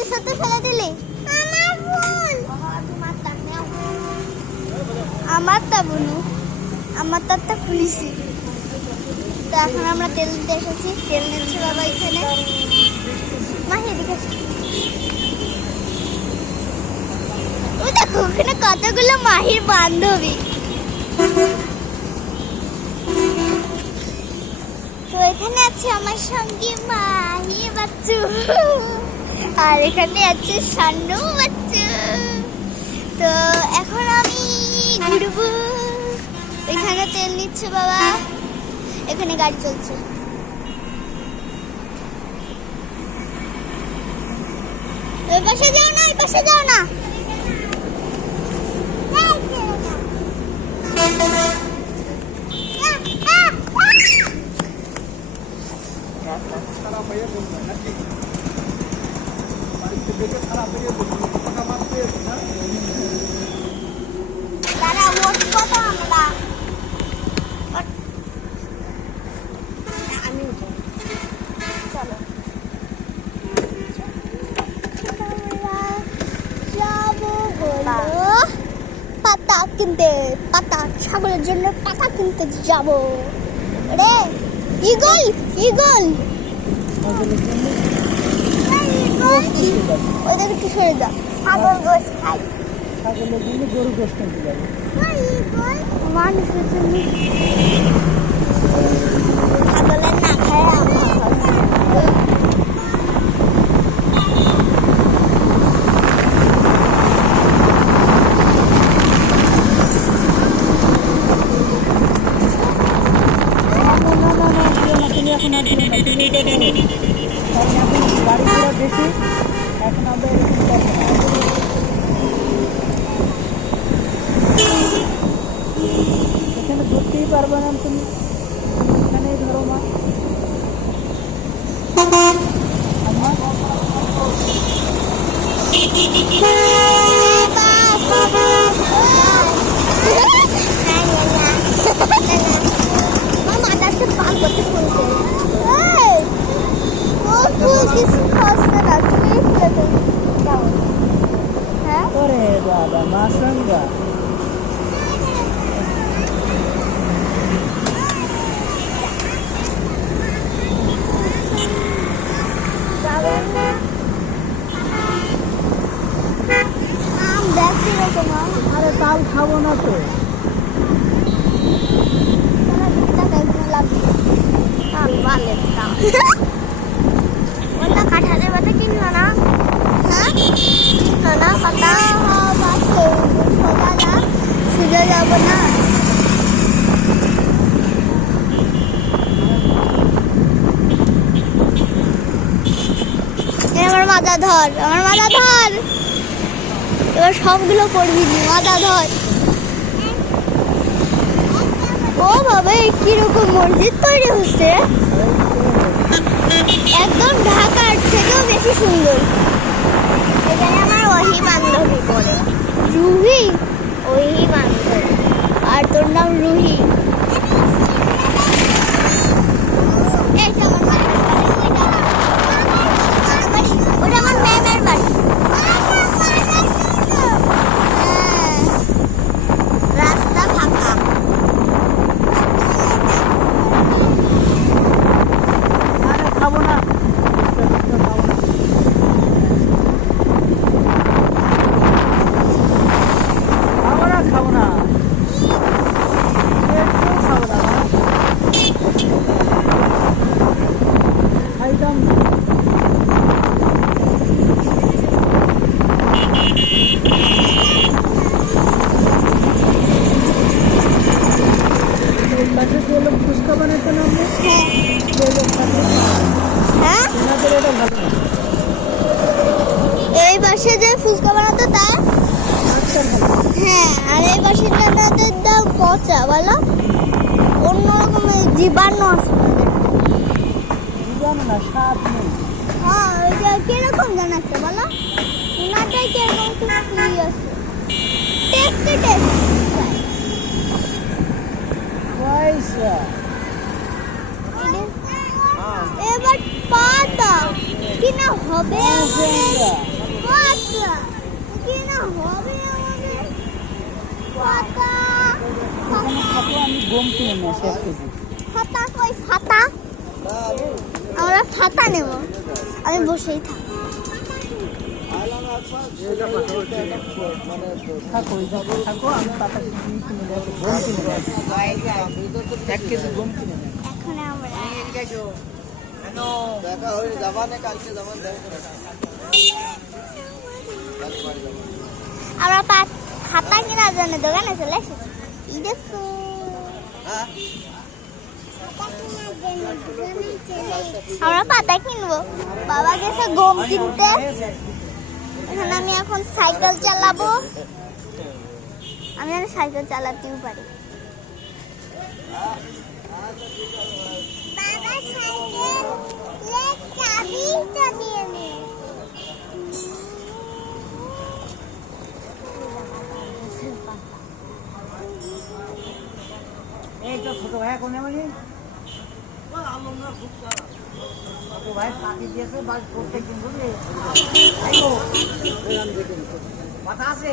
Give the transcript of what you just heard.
সত্যি সত্যি ফেলে দিলি আমার ফুল আমার তা বুনু আমার তারটা খুলিছি। তো এখন আমরা তেল নিতে এসেছি, তেল নিচ্ছে বাবা এখানে। মাহি এদিকে ওই দেখো ওখানে কতগুলো মাহির বান্ধবী। তো এখানে আছে আমার সঙ্গে মাহি বাচ্চু, আর এখানে আছে সান্নু বাচ্চু। তো এখন আমি ঘুরবো। এখানে তেল নিচ্ছে বাবা, এখানে গাড়ি চলছে। ওই পাশে যাও না, এই পাশে যাও না। দাঁড়া ওট কত আমরা আমি চলো যাবো হলো পাতা কিনতে। পাতা ছাগলের জন্য পাতা কিনতে যাবো রে। ইগল ইগল ওদের একটু সরে যা, ছাগল গোস খাই। ছাগলের জন্য গরু গোস কিনতে যাবে। মানুষের জন্য ছাগলের না খায় এখন আর দিও না, তুমি এটা করো। কারণ এখন গাড়ি ঘোড়া বেশি, এখন আমরা এরকম করবো না। এখানে ধরতেই পারবে না তুমি, এখানেই ধরো মা। ওরে বাবা মাশাআল্লাহ, আরে তাল খাবো না তো। কাঁঠালের পাতা কিনলো না? হ্যাঁ না পাতা সোজা যাবো না। আমার মাজা ধর, আমার মাজা ধর। এবার সবগুলো করবি নি, মাজা ধর। ও বাবা কিরকম মসজিদ তৈরি হচ্ছে, একদম ঢাকার থেকেও বেশি সুন্দর। এখানে আমার ওহি বান্ধবী পড়ে, রুহি ওহি বান্ধবী। আর তোর নাম রুহি। ওটা আমার ম্যামের বাড়ি। রাস্তা ফাঁকা। আরে খাবো না, খাবো না, খাবো না, খাইতাম না। পাশে যে লোক ফুচকা বানাইতে নামবে, হ্যাঁ এটা ভালো না। এই পাশে যে ফুচকা বানাতো তার, হ্যাঁ, আর এই পাশে তাদের দাও পচা বলো, অন্যরকম জীবাণু আছে। জীবাণু না, স্বাদ নেই। হ্যাঁ ওইটা কিরকম জানাচ্ছে বলো, ওনাটাই কিরকম ফুলি আছে, টেস্টি টেস্টি। পয়সা এবার পাতা কিনা হবে। কি না হবে আমাদের পাতা এখানে থাকলে আমি গম কিনে নিয়ে আসি 1 কেজি। ছাতা কই ছাতা আমরা ছাতা নেব আমি বসেই থাকি থাকো থাকো আমি পাতা কিনে নিয়ে আসি, গম কিনে নিয়ে আসি। 1 কেজি গম কিনে নিয়ে আসি। এখন আমরা খাতা কেনার জন্য দোকানে চলে এসেছি এই দেখো আমরা পাতা কিনবো বাবা গেছে গম কিনতে এখানে আমি এখন সাইকেল চালাবো আমি সাইকেল চালাতেও পারি বাবা সাইকেল চাবিটা দিয়ে নে এই তো ছোট ভাই কোনে বলি ছোট ভাই পাখি দিয়েছে বাস প্রত্যেকদিন বুঝলি আইগো কথা আছে